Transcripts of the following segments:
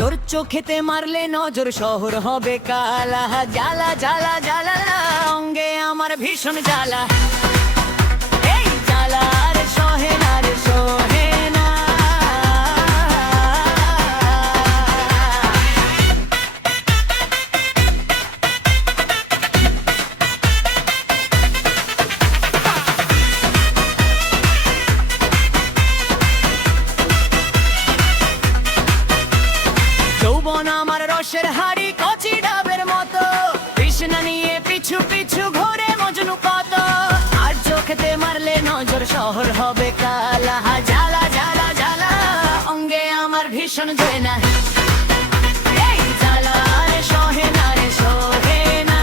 তোর চোখেতে মারলে নজর শহর হবে কালা। জ্বালা জ্বালা জ্বালা অঙ্গে আমার ভীষণ জ্বালা। এই জ্বালা রে সহে না রে সহে না। যৌবন আমার রসের হাড়ি কচি ডাবের মতো, তৃষ্ণা নিয়ে পিছু পিছু ঘোরে মজনু কত। আর চোখেতে মারলে নজর শহর হবে কালা। জ্বালা জ্বালা জ্বালা অঙ্গে আমার ভীষণ জেনা। এই জ্বালা রে সহে না রে সহে না।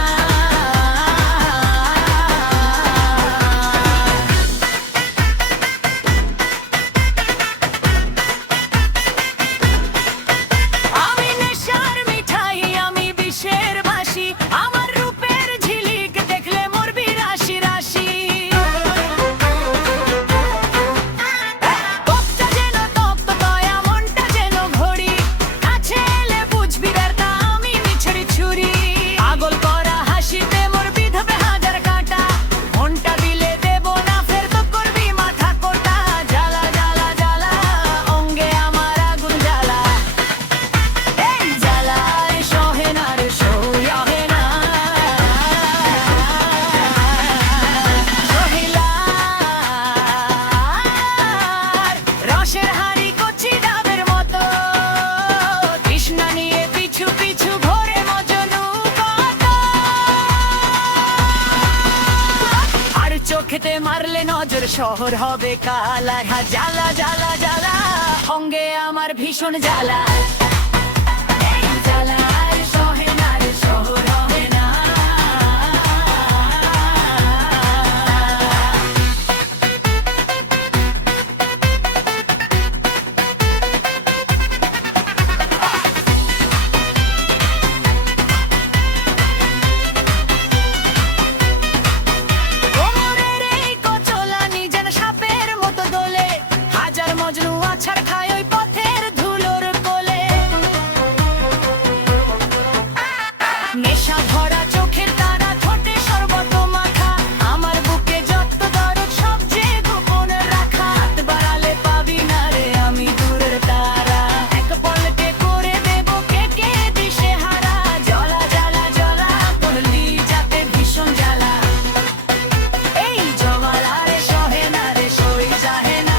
আমি নেশার মিঠাই, আমি বিষের বাসি, আমার রূপের ঝিলিক দেখলে মরবি রাশি রাশি। কোপটা যেন তপ্ত দয়া, মনটা যেন ঘড়ি, কাছে এলে বুঝবি ব্যর্থা আমি মিছরি ছুরি। পাগল করা হাসিতে মোর বিধবে হাজার কাঁটা, মনটা দিলে দেব না ফের তো করবি মাথা কোটা। জ্বালা জ্বালা জ্বালা অঙ্গে আমার আগুন জ্বালা। এই জ্বালা রে সহে না রে সহে না। সহিলার রসের হাড়ি কচি ডাবের মতো, তৃষ্ণা নিয়ে পিছু পিছু ঘোরে মজনু কত। আর চোখেতে মারলে নজর শহর হবে কালা। জ্বালা জ্বালা জ্বালা অঙ্গে আমার ভীষণ জ্বালা। এই জ্বালা রে সহে না রে সহে না। কোমরের এই কচলানি যেন সাপের মতো দোলে, হাজার মজনু আছাড় খায় ওই পথের ধুলোর কোলে। নেশা ভরা চোখের তারা, ঠোঁটে শরবত মাখা, আমার বুকে যত দরদ সব যে গোপন রাখা। হাত বাড়ালে পাবি না রে আমি দূরের তারা, এক পলকে করে দেব কে কে দিশে হারা। জ্বালা জ্বালা জ্বালা করলি যাতে ভীষণ জ্বালা। এই জওয়ালা রে সহে না রে সই যাহে না।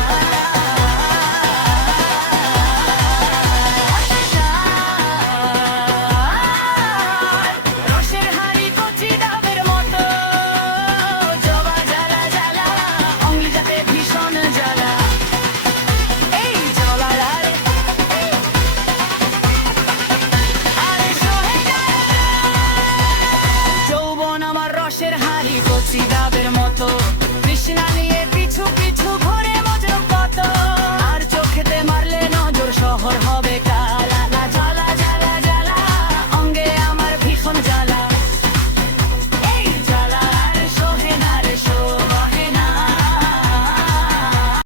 রসের হাড়ি কচি ডাবের মতো, জবা জ্বালা জ্বালা অঙ্গি যাতে ভীষণ জ্বালা। এই জওয়ালা রে আরে সহে জ্বালা। যৌবন আমার রসের হাড়ি কচি ডাবের